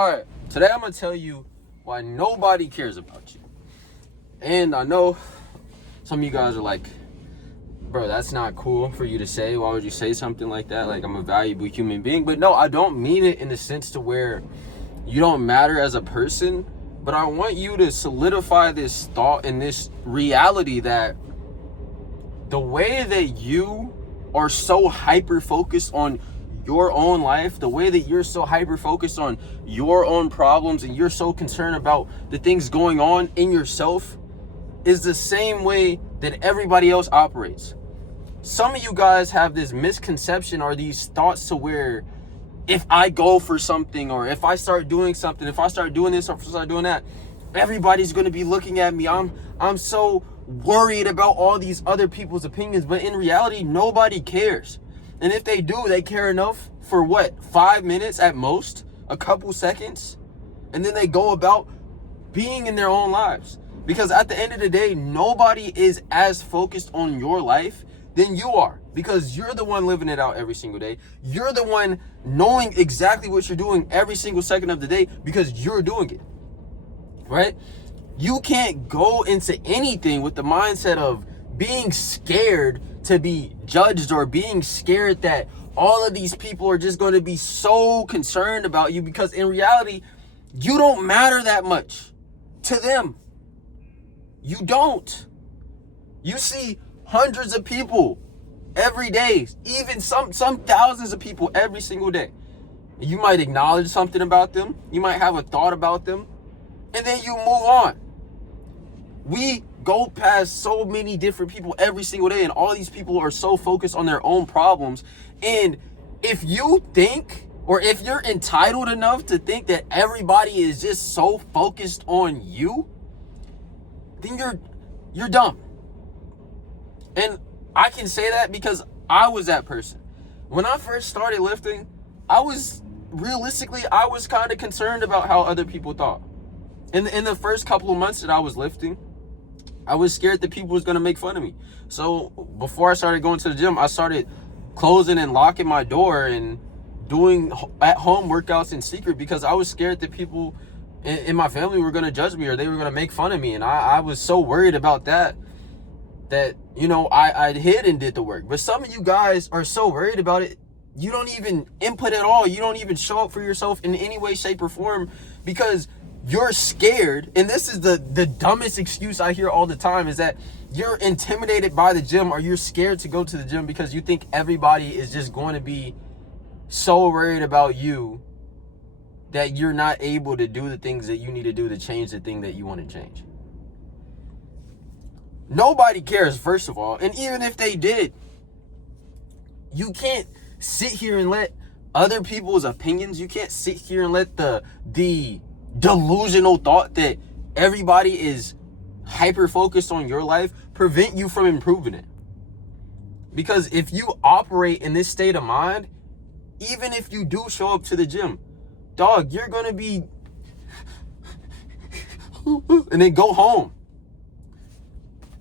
Alright, today I'm going to tell you why nobody cares about you. And I know some of you guys are like, bro, that's not cool for you to say. Why would you say something like that? Like, I'm a valuable human being. But no, I don't mean it in the sense to where you don't matter as a person. But I want you to solidify this thought and this reality that the way that you are so hyper-focused on your own life, the way that you're so hyper-focused on your own problems and you're so concerned about the things going on in yourself is the same way that everybody else operates. Some of you guys have this misconception or these thoughts to where if I go for something or if I start doing something, if I start doing this or if I start doing that, everybody's going to be looking at me. I'm so worried about all these other people's opinions, but in reality, nobody cares. And if they do, they care enough for what? 5 minutes at most, a couple seconds, and then they go about being in their own lives. Because at the end of the day, nobody is as focused on your life than you are, because you're the one living it out every single day. You're the one knowing exactly what you're doing every single second of the day because you're doing it, right? You can't go into anything with the mindset of being scared to be judged or being scared that all of these people are just going to be so concerned about you, because in reality, you don't matter that much to them. You don't. You see hundreds of people every day, even some thousands of people every single day. You might acknowledge something about them. You might have a thought about them, and then you move on. We go past so many different people every single day, and all these people are so focused on their own problems. And if you think, or if you're entitled enough to think that everybody is just so focused on you, then you're dumb. And I can say that because I was that person. When I first started lifting, I was kind of concerned about how other people thought. In the first couple of months that I was lifting, I was scared that people was going to make fun of me. So before I started going to the gym, I started closing and locking my door and doing at-home workouts in secret because I was scared that people in my family were going to judge me or they were going to make fun of me. And I was so worried about that, you know, I hid and did the work. But some of you guys are so worried about it, you don't even input at all. You don't even show up for yourself in any way, shape, or form because you're scared. And this is the dumbest excuse I hear all the time, is that you're intimidated by the gym or you're scared to go to the gym because you think everybody is just going to be so worried about you that you're not able to do the things that you need to do to change the thing that you want to change. Nobody cares, first of all. And even if they did, you can't sit here and let other people's opinions, you can't sit here and let the delusional thought that everybody is hyper-focused on your life prevent you from improving it. Because if you operate in this state of mind, even if you do show up to the gym, dog, you're going to be and then go home.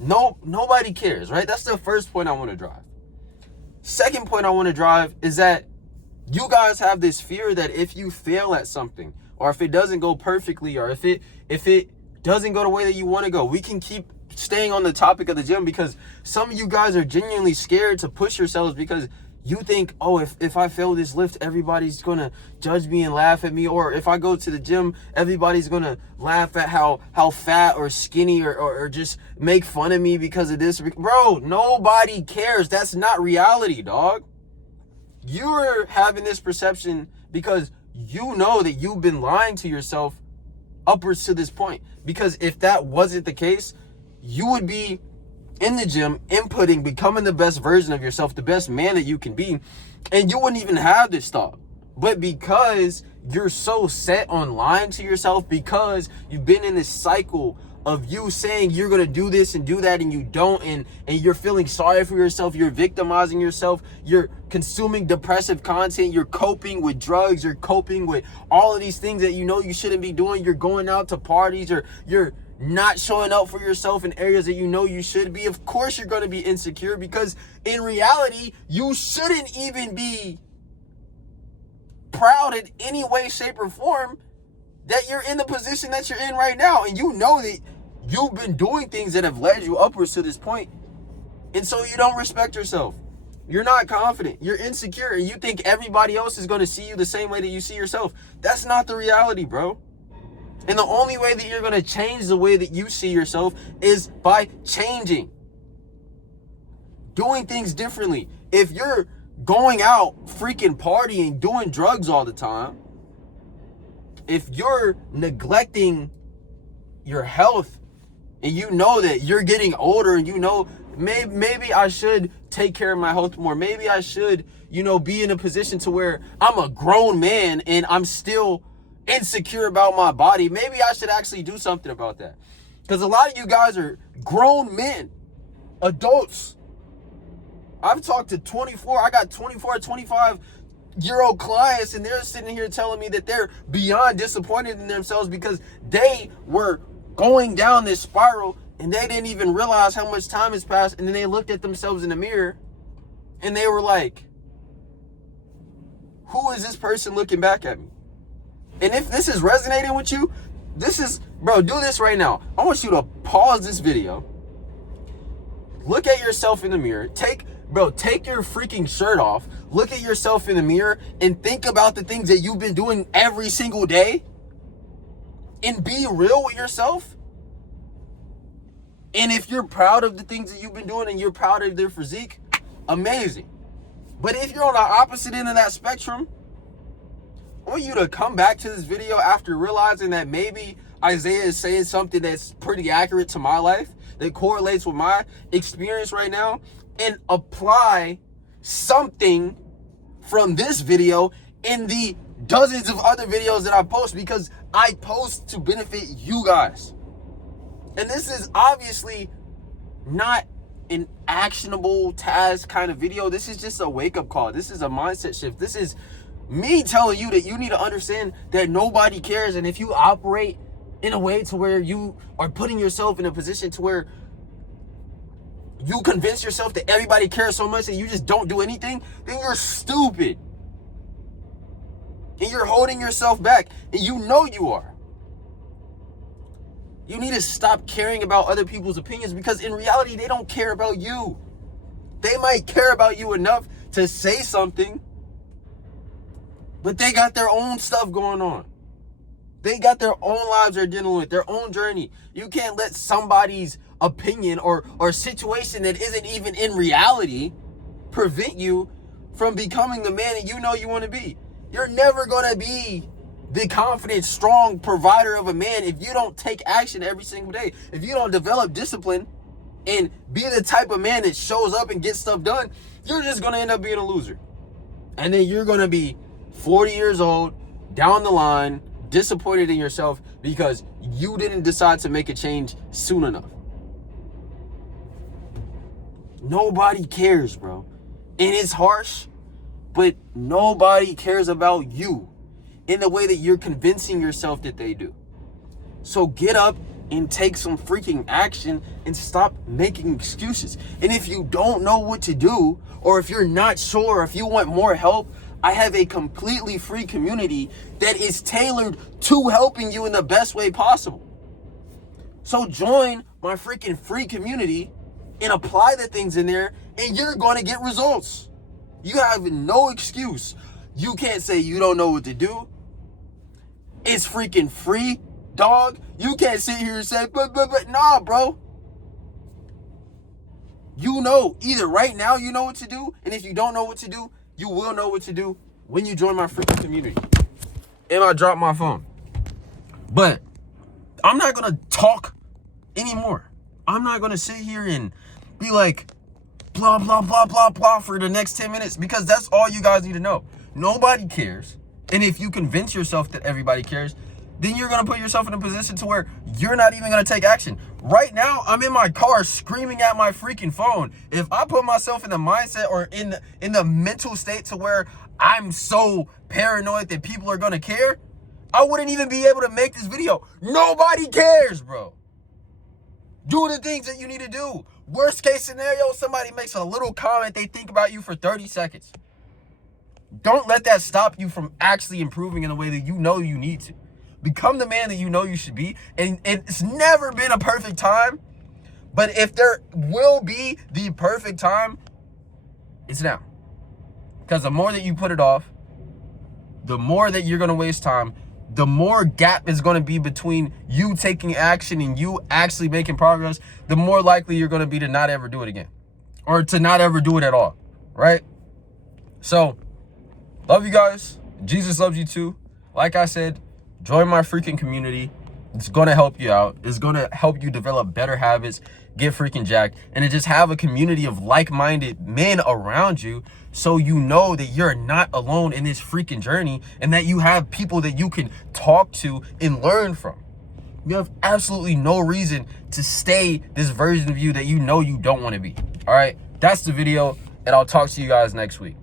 Nobody cares, right? That's the first point I want to drive. Second point I want to drive is that you guys have this fear that if you fail at something, or if it doesn't go perfectly, or if it doesn't go the way that you want to go, we can keep staying on the topic of the gym because some of you guys are genuinely scared to push yourselves because you think, oh, if I fail this lift, everybody's going to judge me and laugh at me. Or if I go to the gym, everybody's going to laugh at how fat or skinny or just make fun of me because of this. Bro, nobody cares. That's not reality, dog. You're having this perception because you know that you've been lying to yourself upwards to this point. Because if that wasn't the case, you would be in the gym, inputting, becoming the best version of yourself, the best man that you can be, and you wouldn't even have this thought. But because you're so set on lying to yourself, because you've been in this cycle of you saying you're going to do this and do that and you don't, and you're feeling sorry for yourself, you're victimizing yourself, you're consuming depressive content, you're coping with drugs, you're coping with all of these things that you know you shouldn't be doing, you're going out to parties, or you're not showing up for yourself in areas that you know you should be. Of course you're going to be insecure, because in reality, you shouldn't even be proud in any way, shape, or form, that you're in the position that you're in right now. And you know that you've been doing things that have led you upwards to this point. And so you don't respect yourself. You're not confident. You're insecure. And you think everybody else is going to see you the same way that you see yourself. That's not the reality, bro. And the only way that you're going to change the way that you see yourself is by changing. Doing things differently. If you're going out, freaking partying, doing drugs all the time, if you're neglecting your health and you know that you're getting older and you know, maybe I should take care of my health more. Maybe I should, be in a position to where I'm a grown man and I'm still insecure about my body. Maybe I should actually do something about that. Because a lot of you guys are grown men, adults. I've talked to 25-year-old clients, and they're sitting here telling me that they're beyond disappointed in themselves because they were going down this spiral and they didn't even realize how much time has passed. And then they looked at themselves in the mirror and they were like, who is this person looking back at me? And if this is resonating with you, bro, do this right now. I want you to pause this video. Look at yourself in the mirror. Take your freaking shirt off. Look at yourself in the mirror and think about the things that you've been doing every single day. And be real with yourself. And if you're proud of the things that you've been doing and you're proud of their physique, amazing. But if you're on the opposite end of that spectrum, I want you to come back to this video after realizing that maybe Isaiah is saying something that's pretty accurate to my life, that correlates with my experience right now, and apply something from this video in the dozens of other videos that I post, because I post to benefit you guys. And this is obviously not an actionable task kind of video. This is just a wake-up call. This is a mindset shift. This is me telling you that you need to understand that nobody cares. And if you operate in a way to where you are putting yourself in a position to where you convince yourself that everybody cares so much that you just don't do anything, then you're stupid. And you're holding yourself back. And you know you are. You need to stop caring about other people's opinions, because in reality, they don't care about you. They might care about you enough to say something, but they got their own stuff going on. They got their own lives they're dealing with, their own journey. You can't let somebody's opinion or situation that isn't even in reality prevent you from becoming the man that you know you want to be. You're never going to be the confident, strong provider of a man if you don't take action every single day. If you don't develop discipline and be the type of man that shows up and gets stuff done, you're just going to end up being a loser. And then you're going to be 40 years old, down the line, disappointed in yourself because you didn't decide to make a change soon enough. Nobody cares, bro. And it's harsh, but nobody cares about you in the way that you're convincing yourself that they do. So get up and take some freaking action and stop making excuses. And if you don't know what to do, or if you're not sure, or if you want more help, I have a completely free community that is tailored to helping you in the best way possible. So join my freaking free community and apply the things in there, and you're going to get results. You have no excuse. You can't say you don't know what to do. It's freaking free, dog. You can't sit here and say, but, nah, bro. You know, either right now you know what to do, and if you don't know what to do, you will know what to do when you join my freaking community. And I drop my phone. But I'm not going to talk anymore. I'm not going to sit here and be like, blah, blah, blah, blah, blah for the next 10 minutes, because that's all you guys need to know. Nobody cares. And if you convince yourself that everybody cares, then you're going to put yourself in a position to where you're not even going to take action. Right now, I'm in my car screaming at my freaking phone. If I put myself in the mindset or in the mental state to where I'm so paranoid that people are going to care, I wouldn't even be able to make this video. Nobody cares, bro. Do the things that you need to do. Worst case scenario, somebody makes a little comment, they think about you for 30 seconds. Don't let that stop you from actually improving in a way that you know you need to. Become the man that you know you should be. And it's never been a perfect time. But if there will be the perfect time, it's now. Because the more that you put it off, the more that you're going to waste time, the more gap is going to be between you taking action and you actually making progress, the more likely you're going to be to not ever do it again. Or to not ever do it at all. Right? So, love you guys. Jesus loves you too. Like I said, join my freaking community. It's going to help you out. It's going to help you develop better habits, get freaking jacked, and to just have a community of like-minded men around you so you know that you're not alone in this freaking journey and that you have people that you can talk to and learn from. You have absolutely no reason to stay this version of you that you know you don't want to be. All right? That's the video, and I'll talk to you guys next week.